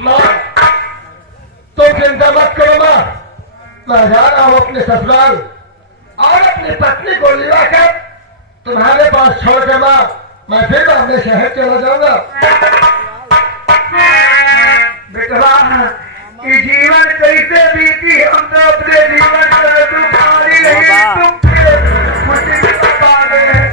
माँ, तुम चिंता मत करो माँ, मैं जा रहा हूँ अपने ससुराल और अपनी पत्नी को लिवाकर तुम्हारे पास छोड़ के माँ मैं फिर अपने शहर चला जाऊंगा। बेटवा ये जीवन कैसे बीती, हम तो अपने जीवन को दुखारी नहीं तुमसे खुशी पा गए।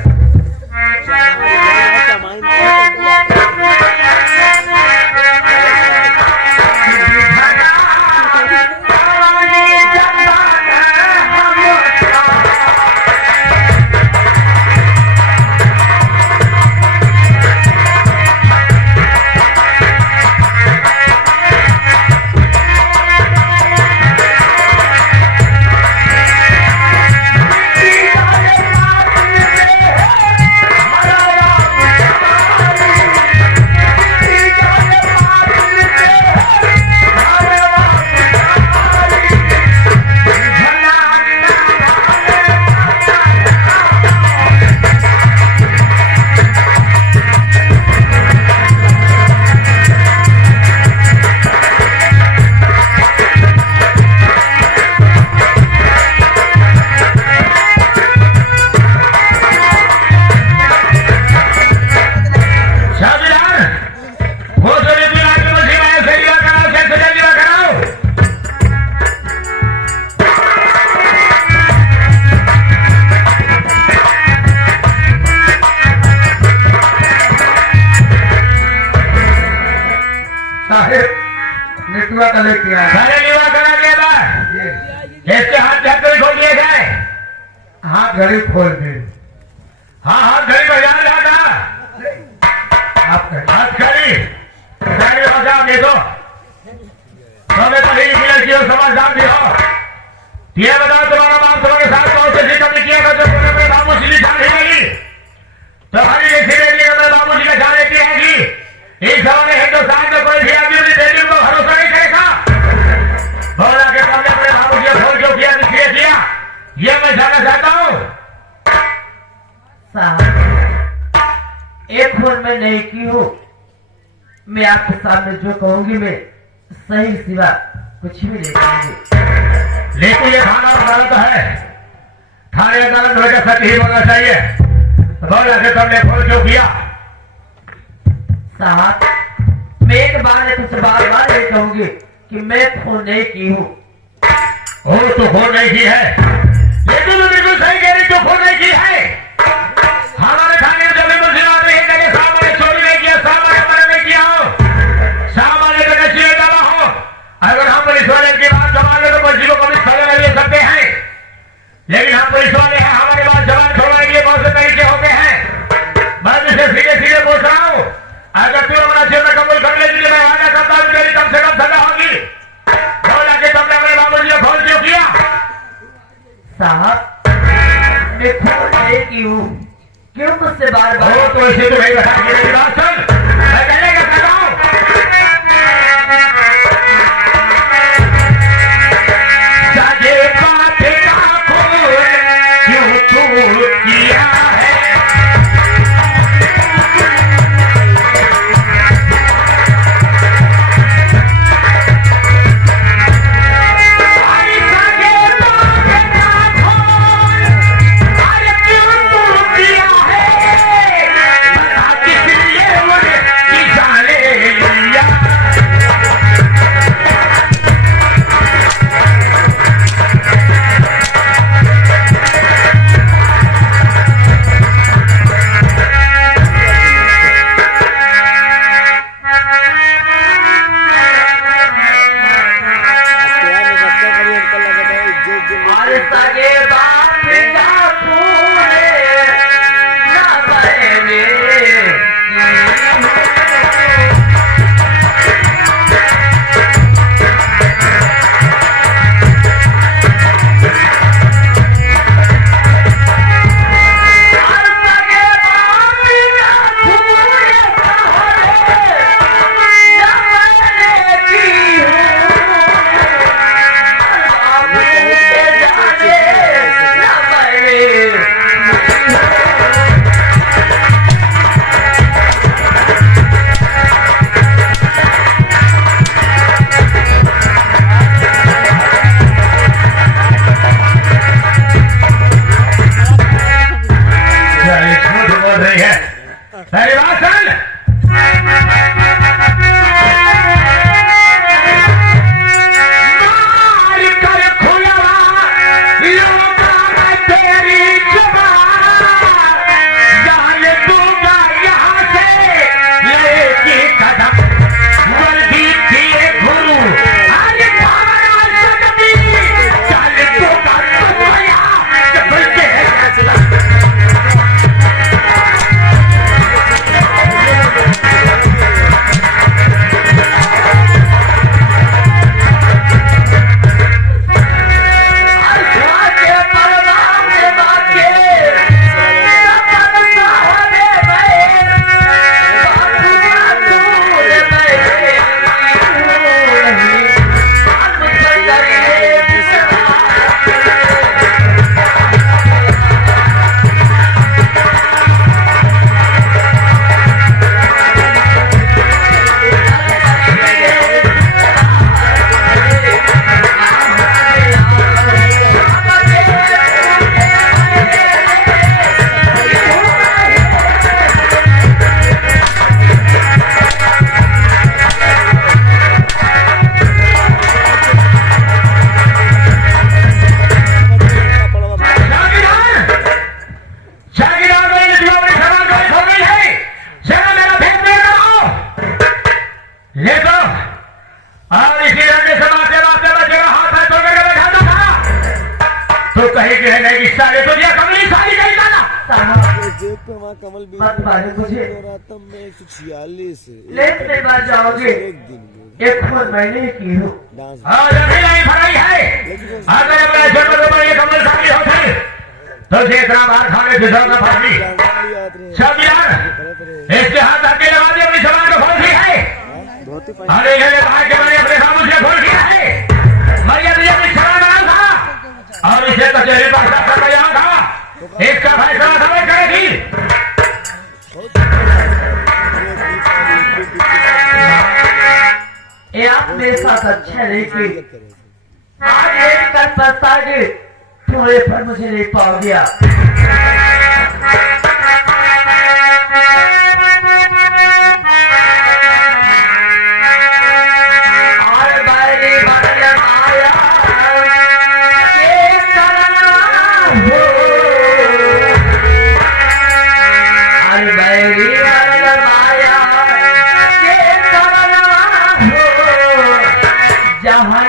निटुआ का लेके आया। सारे निवा करा के बाद इसके हाथ झटके खोल दिए गए। हाथ घड़ी खोल दे। हाँ हाथ घड़ी बाजार जाता हाथ घड़ी दे दो। तुम्हें पढ़ी लिखी लड़की हो, समझदार भी हो। ये बताओ तुम्हारा बाप तुम्हारे साथ कौन से जिक्र किया था जो तुम्हें मेरे बाबू जी की जान लेगी? तुम्हारी जैसी बेटी मेरे बाबू जी का जान लेती है। इस जमाने हिंदुस्तान में कोई भी आदमी अपनी बेटी को भरोसा नहीं करेगा। बोला कि तुमने अपने बाबू जी को फोन क्यों किया, किसलिए किया, ये मैं जानना चाहता हूँ। साहब एक फोन में नहीं की हूँ, मैं आपके सामने जो कहूंगी मैं सही सिवा कुछ भी नहीं कहूंगी। लेकिन ये थाना अदालत है, थाने अदालत में सच ही बोलना चाहिए। बोला कि तुमने फोन क्यों किया? साहब मैं एक बार नहीं कुछ बार बार ये कहूंगी कि मैं फोन नहीं की हूँ। वो तो फोन नहीं की है, लेकिन तो बिल्कुल सही कह रही, तो फोन नहीं की है। हमारे थाने में जब भी मुझे बात नहीं है कि साहब ने चोरी नहीं किया, साहब ने मर्डर नहीं किया हो, साहब ने तो नशे में डाला हो। अगर हम पुलिस वाले की बात संभाल ले तो मुझे को पुलिस थाने में ले सकते हैं, लेकिन हम पुलिस वाले हैं, हमारे पास जवान छोड़ने के लिए बहुत से तरीके होते हैं। मैं तुझे सीधे सीधे पूछ रहा हूँ, अगर तू अपना क्षेत्र कबूल कर ले मैं वादा करता हूँ तेरी कम से कम सजा होगी। बोला कि तुमने अपने बाबू जी को फोन क्यों किया? साहब मैं फोन नहीं की हूँ, क्यों मुझसे बार बार? वो तो इसे तुम्हें बता के मेरी बात सुन, मैं कहने का कहता हूँ। साजे बात का खून क्यों तू किया है? किस लिए सिंहासन मार कर खुलवा लूंगा मैं तेरी जुबान, जान दूंगा यहाँ से लेगी कदम वर्दी किए गुरु, अरे बाबा सदमी चल दूंगा तुझया जब के कमल मत मारे मुझे। में 146 लेट में मर जाओगे। एक दिन में एक खून मैंने की हूँ। डांस आज अभी नहीं भराई है, अगर अपना जन्म को ये कमल शादी होती तो जेकरा बाहर खाने से ज्यादा फाड़ी सब यार इसके हाथ आके लगा दे, अपनी जबान को खोल दी है। अरे ये बाहर के मैंने अपने सामने से खोल दिया है, मरियम ने अपनी शराब बना था और इसे कचहरी पर साथ कर गया था, इसका फैसला समय करेगी। ये आप मेरे साथ अच्छा लेकिन आज एक कर पछताओगे, थोड़े पर मुझे नहीं पाओ गया। और बैरी बरम आया ये करना हो, और बैरी बरम आया ये करना हो, जहाँ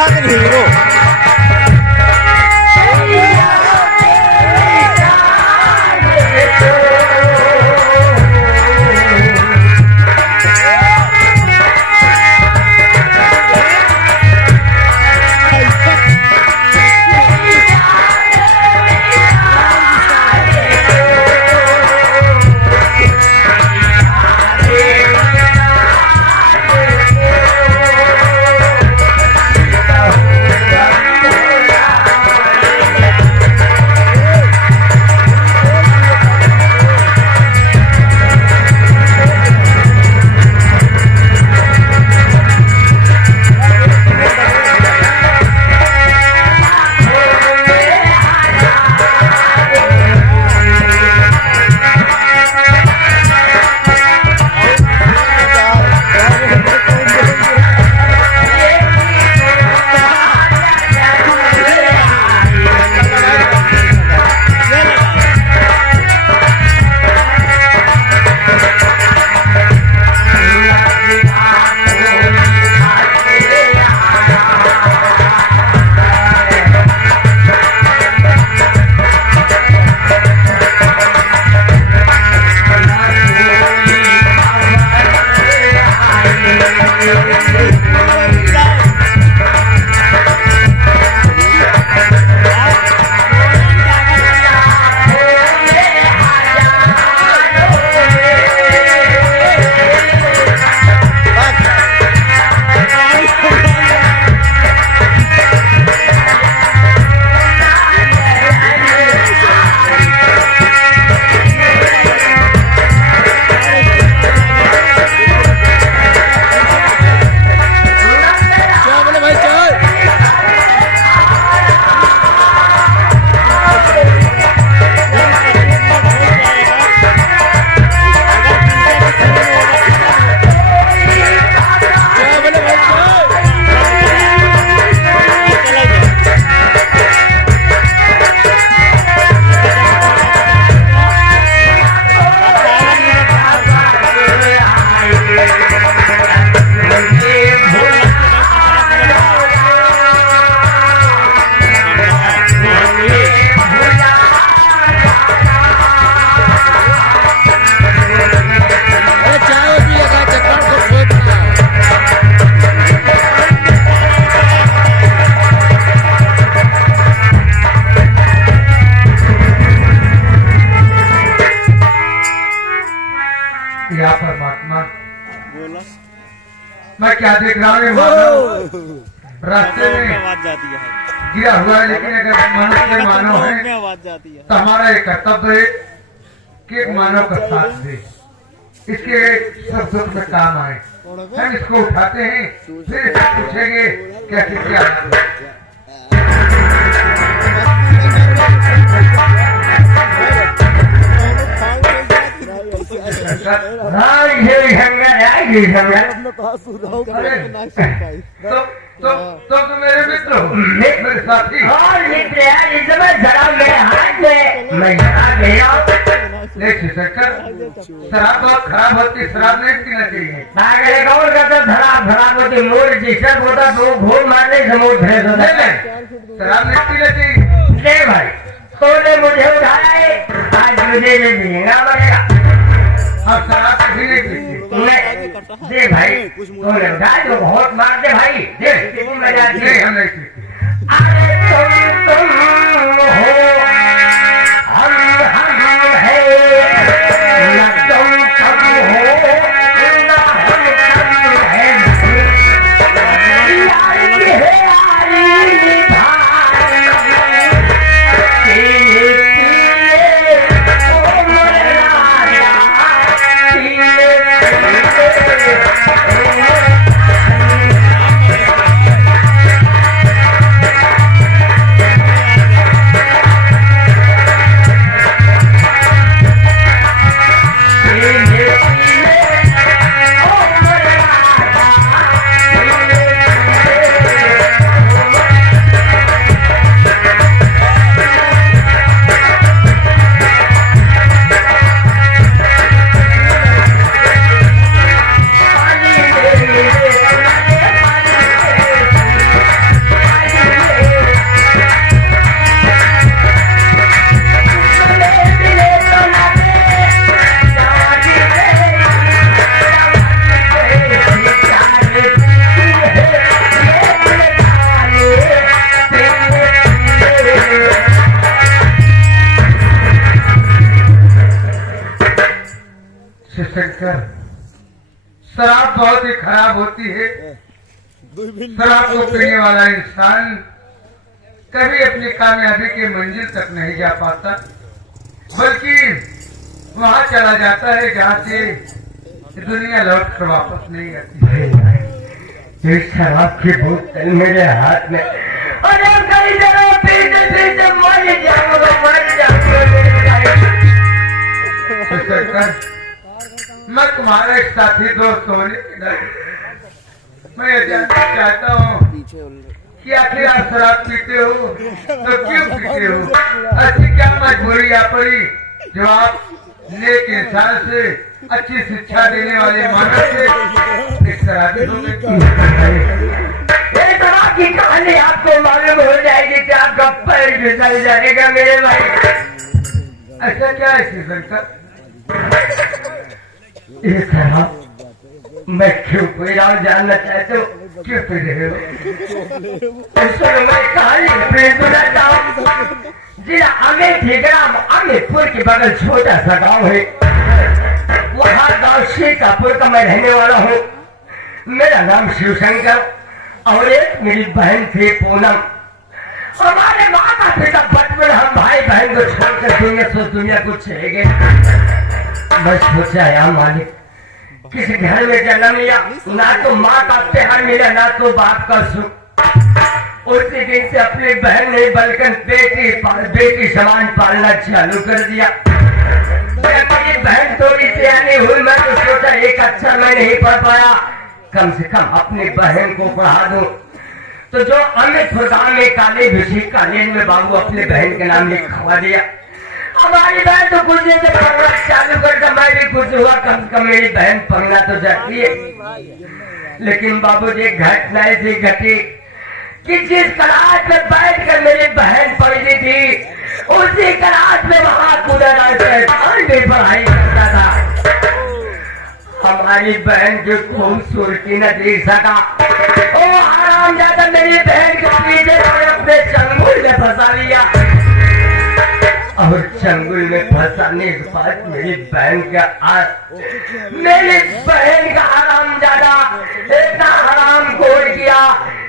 राहत हीरो या परमात्मा बोला मैं क्या देख रहा हूँ ये मानव रास्ते में आवाज जाती है गिरा हुआ है, लेकिन अगर मनुष्य मानव है आवाज जाती है तो हमारा ये कर्तव्य है कि एक मानव का साथ दे, इसके सब दुख में काम आए। हम इसको उठाते हैं, फिर इससे पूछेंगे कैसे क्या हाल है। तो मेरे मित्र हो, मेरे साथी और मित्र है, इस समय जरा मेरे हाथ में मैं आ गया। देख शंकर, शराब बहुत खराब होती, शराब नहीं पीना चाहिए। नागरे कौन कहता धराब होती मोर जैसा होता तो घूम मारने से मोर भेज होता है। शराब नहीं पीना चाहिए। नहीं भाई, तूने मुझे उठाया है, आज मुझे नहीं पीएगा पड़ेगा। हम शराब कभी नहीं पीते। दे भाई, तूने उठाया तो बहुत मार दे भाई, दे कितनी मजा आती है। नहीं, हम नहीं पीते। अरे तुम हो, हम है, न तुम हो, न हम है। यारी है यारी भाई, ओ मेरे राजा, बहुत ही खराब होती है। शराब को पीने वाला इंसान कभी अपनी कामयाबी की मंजिल तक नहीं जा पाता, बल्कि वहां चला जाता है जहाँ से दुनिया लौट कर वापस नहीं आती। ये शराब की बोतल मेरे हाथ में, और अब कई जगह पीते पीते मर जाऊंगा, मर जाऊंगा। तो सरकार, मैं तुम्हारा एक साथी दोस्त होने के नाते मैं ये जानना चाहता हूँ कि आखिर आप शराब पीते हो तो क्यों पीते हो? ऐसी क्या मजबूरी आ पड़ी जो आप नेक इंसान से, अच्छी शिक्षा देने वाले मानव से एक शराबी हो गए? ये शराब की कहानी आपको मालूम हो जाएगी कि आपका पैर फिसल जाएगा मेरे भाई। ऐसा क्या है सरकार? ये शराब मैं क्यों पी रहा हूँ जानना चाहते हो? क्यों पी रहे हो? सुनो, मैं कहानी फिर सुनाता हूँ। जिला अमितपुर के बगल छोटा सा गांव है, वहाँ गांव शेखापुर का मैं रहने वाला हूँ। मेरा नाम शिवशंकर और एक मेरी बहन थी पूनम। हमारे माता पिता बचपन हम भाई बहन को छोड़कर दुनिया को चले गए। मैं सोचा यार मालिक, किसी घर में जन्म लिया, ना तो माँ का प्यार मिला ना तो बाप का सुख। उसी दिन से अपनी बहन नहीं बल्कि बेटी समान पालना चालू कर दिया। मेरी बहन थोड़ी सियानी हुई, मैं तो सोचा एक अच्छा मैं नहीं पढ़ पाया, कम से कम अपनी बहन को पढ़ा दूं। तो जो अमितपुर गांव में कॉलेज में बाबू अपने बहन के नाम लिखवा दिया। हमारी बहन तो कुछ दिन से पढ़ना चालू करता, मैं भी कुछ हुआ, कम से कम मेरी बहन पढ़ना तो जाती है। लेकिन बाबू जी घटना ऐसी घटी कि जिस क्लास में बैठ कर मेरी बहन पढ़ती थी, उसी क्लास में वहां शैतान भी पढ़ाई करता था। हमारी बहन की खूबसूरती न देख सका, ओ आराम जाकर मेरी बहन को पीछे अपने चंगुल में फंसा लिया। और चंगुल में फंसाने के बाद मेरी बहन का हरामजादा इतना हराम खोल किया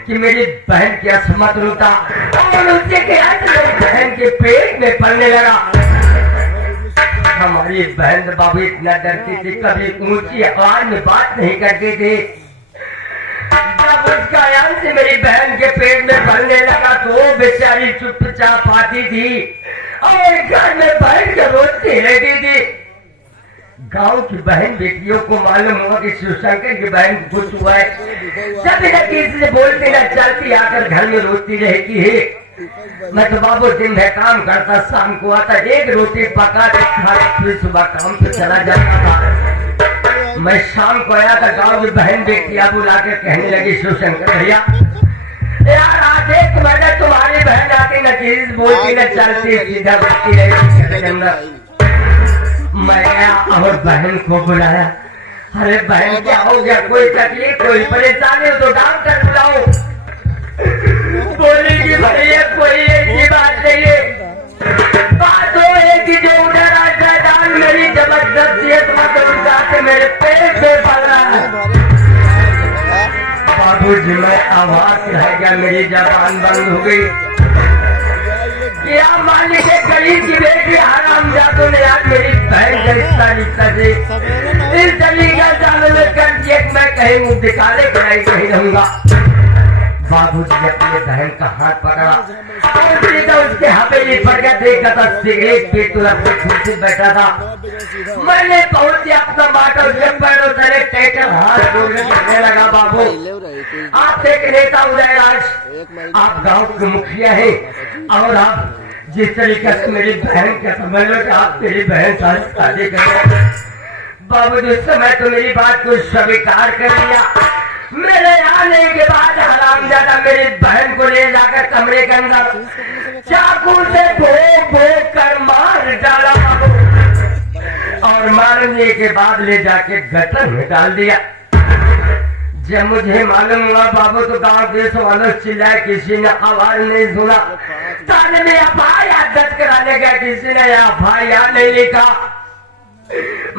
कि मेरी बहन की असमत लूटा और उसके मेरी बहन के पेट में पड़ने लगा। हमारी बहन बाबू इतना डरती थी, कभी ऊंची आवाज में बात नहीं करती थी। जब उसका अंश मेरी बहन के पेट में पड़ने लगा तो वो बेचारी चुपचाप आती थी और घर में बहन के रोती रहती थी। गांव की बहन बेटियों को मालूम हुआ कि शिवशंकर की बहन कुछ हुआ है, जब न किसी से बोलती न चलती, आकर घर में रोती रहती है। मैं तो बाबू दिन भर काम करता, शाम को आता, एक रोटी पका के खा फिर सुबह काम पे चला जाता था। मैं शाम को आया था, गाँव की बहन बेटियां बुला के कहने लगी, शिवशंकर भैया यार आज एक मैंने तुम्हारी बहन आती न चीज बोलती न चलती, सीधा बोलती रही। मैं गया और बहन को बुलाया। अरे बहन क्या हो गया, कोई तकलीफ कोई परेशानी हो तो डॉक्टर बुलाओ। बोली कि भैया कोई ऐसी बात नहीं है, बात हो है कि जो उधर शैतान मेरी जबरदस्ती मेरे पेट में पड़ रहा है। बाबूजी मैं आवाज रह गया, मेरी जबान बंद हो गई। क्या मालिक है गली की बेटी हरामजादों ने आज मेरी बहन का इस तरीका चालू कर दिया, मैं कहीं मुंह दिखाने के नहीं कहीं रहूंगा। बाबूजी ने अपने बहन का हाथ पकड़ा और सीधा उसके हवेली पर गया, देखा था सिगरेट पीते हुए अपनी कुर्सी बैठा था। मैंने पहुंच दिया अपना माता, उसके पैरों तले टेकर हाथ जोड़ने करने लगा। बाबू आप एक नेता उदयराज, आप गांव के मुखिया है और आप जिस तरीके से मेरी बहन के समझ लो कि आप मेरी बहन साथ शादी करें। बाबू जिस समय तो मेरी बात को स्वीकार कर लिया। मेरे आने के बाद हरामजादा मेरी बहन को ले जाकर कमरे के अंदर चाकू से भोग कर मार डाला और मारने के बाद ले जाके गटर में डाल दिया। जब मुझे मालूम हुआ बाबू तो गांव देश वालों चिल्लाए, किसी ने आवाज नहीं सुना। थाने में एफआईआर दर्ज कराने गया, किसी ने एफआईआर नहीं लिखा।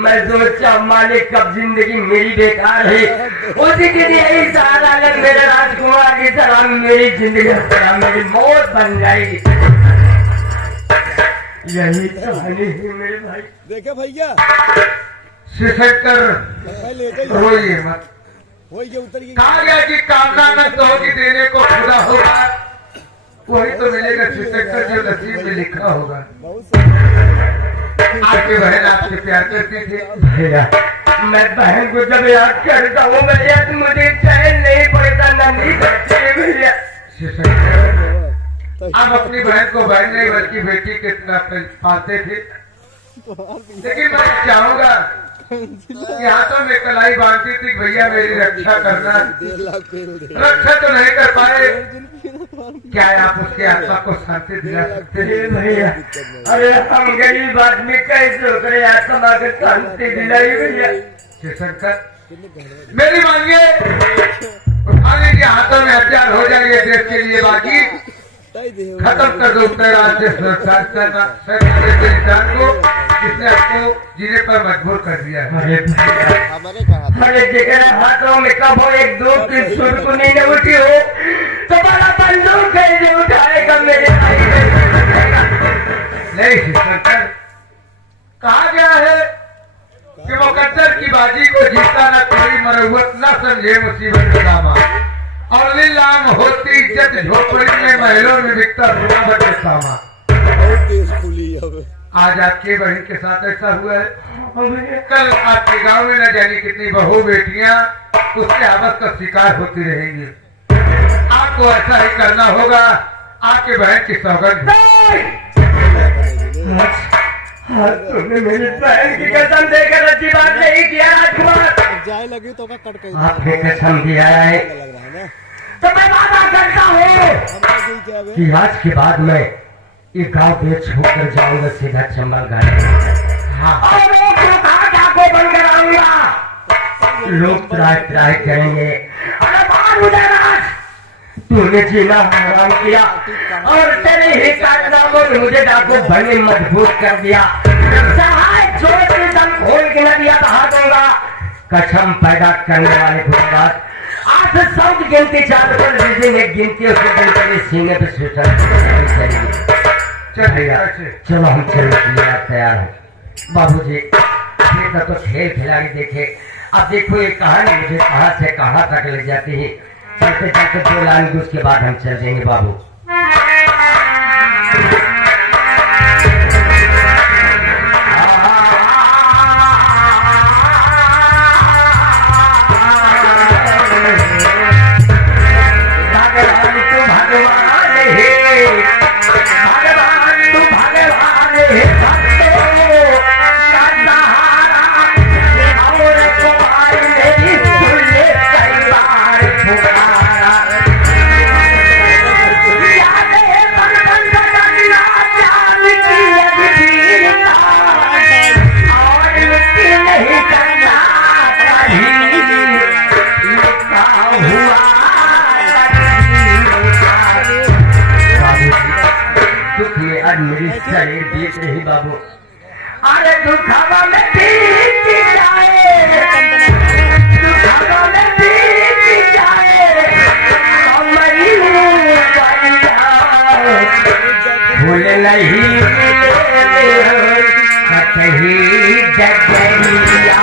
मैं सोचा मालिक कब जिंदगी मेरी बेकार है, उसी के लिए यही सहारा लग मेरे राजकुमार की तरह मेरी जिंदगी तरह मेरी मौत बन जाएगी। यही कहानी है मेरे भाई। देखा भैया शिवशंकर भाई लेके रोइए मत। वही के उतर की कहा गया कि कामना न तो की देने को खुदा होगा, वही तो मिलेगा शिवशंकर जो नसीब में लिखा होगा। बहुत सारे आपके बहन आपसे प्यार करती थी। भैया मैं बहन को जब याद करता हूँ भैया तो मुझे चैन नहीं पड़ता, नंदी करती है भैया। शिवशंकर आप अपनी बहन को बहन नहीं बल्कि बेटी के तरह पालते थे, लेकिन मैं चाहूंगा कि हाथों में कलाई बांधती थी भैया मेरी रक्षा करना। 1.5 लाख पेड़ दे रक्षा तो नहीं कर पाए, क्या आप उसके आत्मा को शांति दिला सकते हैं? भैया अरे हम गरीब आदमी कैसे करे आत्मा को शांति दिलाई भैया। शिवशंकर मेरी मानिए, उठाने के हाथों में हथियार हो जाएंगे देश के लिए, बाकी खत्म कर दो उत्तर राज्य इंसान को जिसने आपको जीने पर मजबूर कर दिया है। अरे भैया हमारे कहा अरे जिगर हाथों में कब हो एक दो की सुरकुनी न उठी हो तो बड़ा बंदूक कैसे उठाएगा मेरे भाई? नहीं शिवशंकर, कहा गया है कि मुकद्दर की बाजी को जीता न कोई मरवत न समझे मुसीबत का दामा, और नीलाम होती इज्जत झोपड़ी में महलों में बिकता सोना बचे सामा। बहुत तेज खुली अब आज आपके बहन के साथ ऐसा हुआ है, कल आपके गांव में न जाने कितनी बहू बेटियां उसके आपस का शिकार होती रहेंगी। आपको ऐसा ही करना होगा, आपके बहन की सौगंध। तुमने मेरी बहन की कसम देकर अच्छी बात नहीं किया राजकुमार। जाए लगी तो कट के आपने कसम दिया है लग रहा है ना तो मैं वादा करता हूँ हम क्या है कि आज के बाद मैं ये गांव बेच छोड़कर जाऊंगा सीधा चंबल घाट। हाँ और को बनकर आऊंगा। लोग त्राय करेंगे अरे बात उदयराज तूने जीना हराम किया और तेरे ही कारनामों ने मुझे डाकू भरने मजबूत कर दिया। सहाय छोड़ के दम खोल के न दिया तो हाथ दूंगा। कसम पैदा करने वाले खुदाबाज आज 100 की गिनती चार पर एक गिनती उसके गिनती सीने पे सूचना चल भैया चलो हम चलने के लिए तैयार हैं। बाबूजी देखा तो खेल खिलाड़ी देखे, अब देखो ये कहानी मुझे कहाँ से कहाँ तक ले जाती है। चलते चलते 2 लाइन उसके बाद हम चल जाएंगे बाबू। मेरी शरीर देख रही बाबू। अरे दुखावा में बीत जाए, दुखावा में बीत जाए, हमारी भूल नहीं मिले कहीं जगरिया।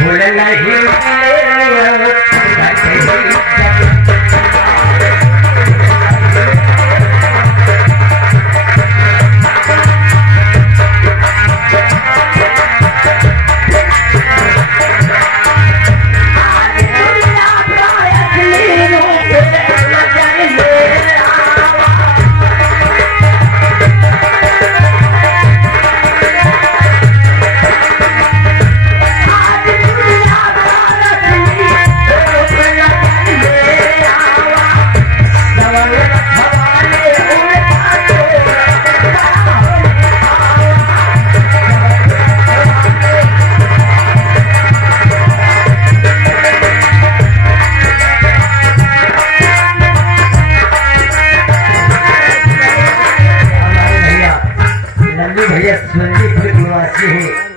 फूल नहीं भैया सुंदीपुर निवासी है।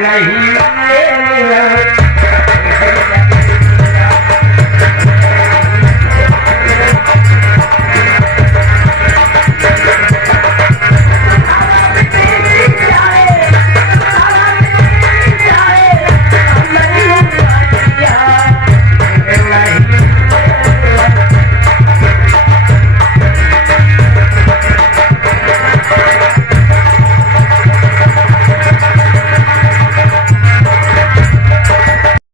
नहीं